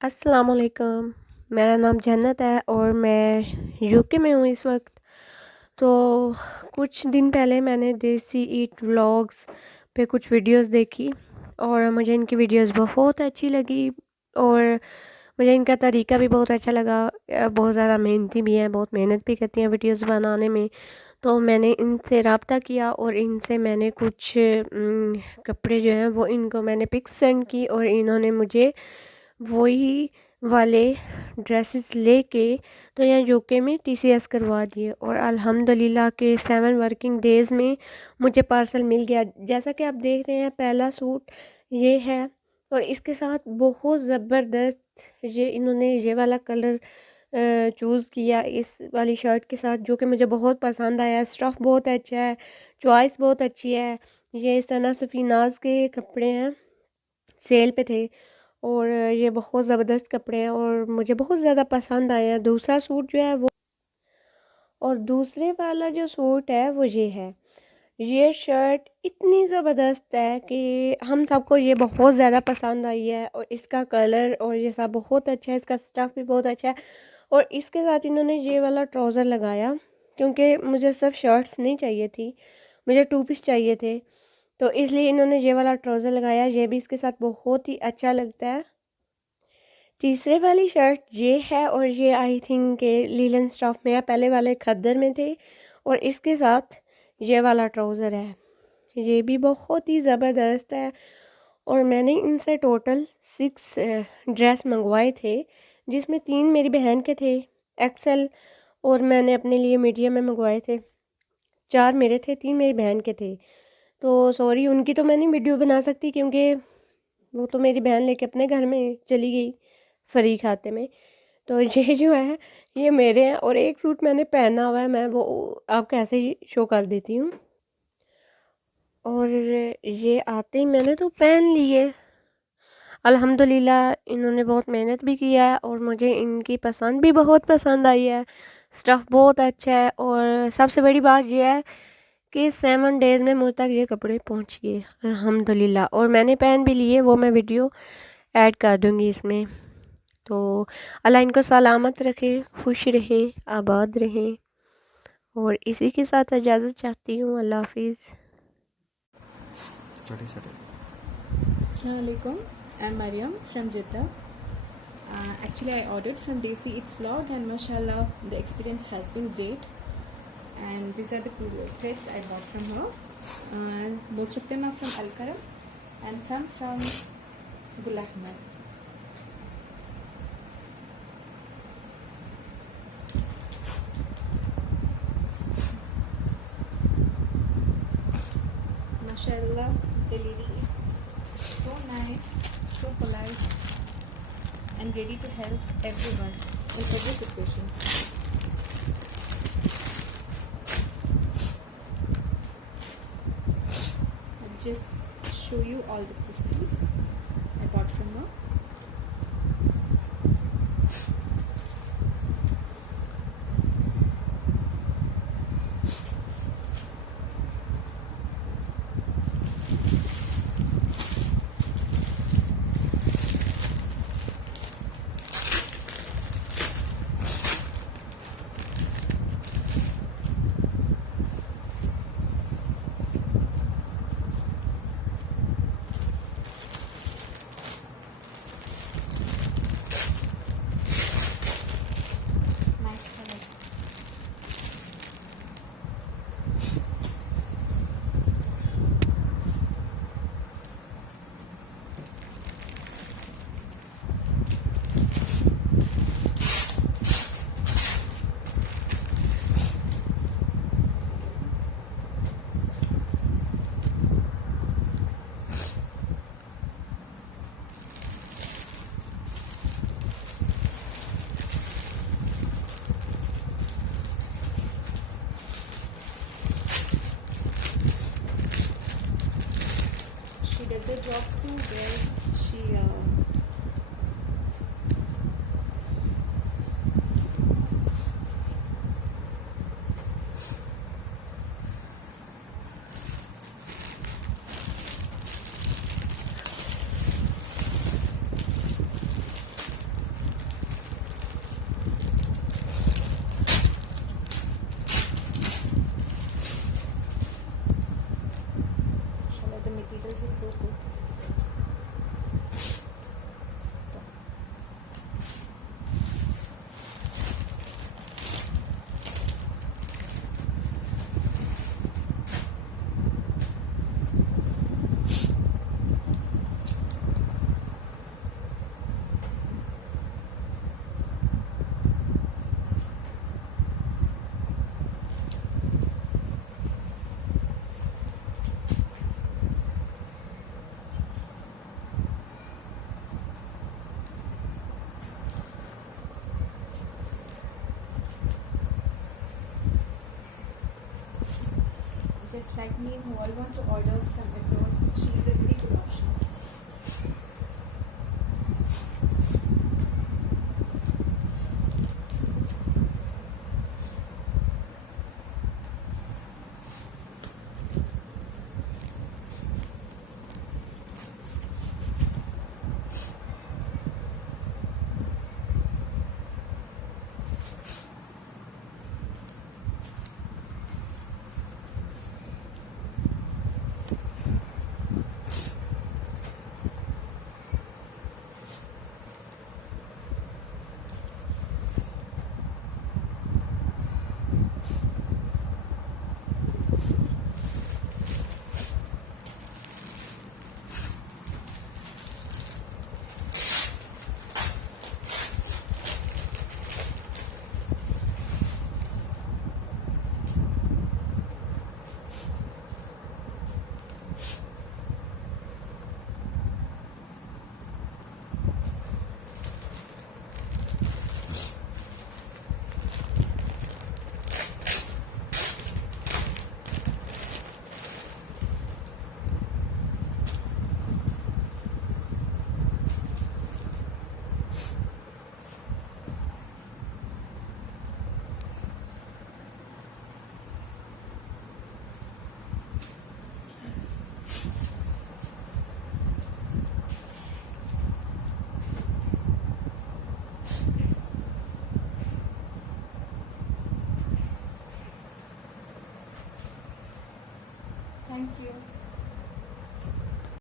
अस्सलामुअलैकुम। मेरा नाम जन्नत है और मैं यूके में हूँ इस वक्त। तो कुछ दिन पहले मैंने देसी ईट व्लॉग्स पे कुछ वीडियोस देखी और मुझे इनकी वीडियोस बहुत अच्छी लगी और मुझे इनका तरीका भी बहुत अच्छा लगा। बहुत ज़्यादा मेहनती भी हैं, बहुत मेहनत भी करती हैं वीडियोस बनाने में। तो मैंने इनसे रब्ता किया और इनसे मैंने कुछ कपड़े जो हैं वो इनको मैंने पिक्स सेंड की और इन्होंने मुझे वही वाले ड्रेसेस लेके तो यहाँ यूके में टीसीएस करवा दिए और अल्हम्दुलिल्लाह के 7 वर्किंग डेज़ में मुझे पार्सल मिल गया। जैसा कि आप देख रहे हैं पहला सूट ये है और इसके साथ बहुत ज़बरदस्त इन्होंने ये वाला कलर चूज़ किया इस वाली शर्ट के साथ, जो कि मुझे बहुत पसंद आया। स्टफ़ बहुत अच्छा है, चॉइस बहुत अच्छी है। ये सना सफ़ीनाज के कपड़े हैं, सेल पे थे और ये बहुत ज़बरदस्त कपड़े हैं और मुझे बहुत ज़्यादा पसंद आए हैं। दूसरा सूट जो है वो और दूसरे वाला जो सूट है वो ये है। ये शर्ट इतनी ज़बरदस्त है कि हम सबको ये बहुत ज़्यादा पसंद आई है और इसका कलर और ये सब बहुत अच्छा है, इसका स्टफ़ भी बहुत अच्छा है। और इसके साथ इन्होंने ये वाला ट्राउज़र लगाया क्योंकि मुझे सिर्फ शर्ट्स नहीं चाहिए थी, मुझे 2 पीस चाहिए थे, तो इसलिए इन्होंने ये वाला ट्राउज़र लगाया। ये भी इसके साथ बहुत ही अच्छा लगता है। तीसरे वाली शर्ट ये है और ये आई थिंक के लीलन स्टॉफ में है, पहले वाले खद्दर में थे और इसके साथ ये वाला ट्राउज़र है। ये भी बहुत ही ज़बरदस्त है और मैंने इनसे टोटल 6 ड्रेस मंगवाए थे, जिसमें 3 मेरी बहन के थे एक्सेल और मैंने अपने लिए मीडियम में मंगवाए थे। 4 मेरे थे, 3 मेरी बहन के थे। तो सॉरी, उनकी तो मैं नहीं वीडियो बना सकती क्योंकि वो तो मेरी बहन लेके अपने घर में चली गई फ्री खाते में। तो ये जो है ये मेरे हैं और एक सूट मैंने पहना हुआ है, मैं वो आपको ऐसे ही शो कर देती हूँ। और ये आते ही मैंने तो पहन लिए। अल्हम्दुलिल्लाह इन्होंने बहुत मेहनत भी किया है और मुझे इनकी पसंद भी बहुत पसंद आई है। स्टफ़ बहुत अच्छा है और सबसे बड़ी बात यह है कि 7 डेज़ में मुझ तक ये कपड़े पहुँच गए अल्हम्दुलिल्लाह, और मैंने पहन भी लिए, वो मैं वीडियो ऐड कर दूँगी इसमें। तो अल्लाह इनको सलामत रखे, खुश रहें, आबाद रहें और इसी के साथ इजाज़त चाहती हूँ। अल्लाह हाफिज़। Assalamualaikum. I'm Mariam from Jeddah. Actually, I ordered from Desi Eats Vlog, and mashallah, the experience has been great. And these are the threads I bought from her. Most of them are from Al Karam, and some from Gul Ahmed. Mashallah, the lady is so nice, so polite, and ready to help everyone in every situation. I'll just show you all the kurtis I bought from her. Nice color. She does her job so well. me who all want to order from abroad. She is a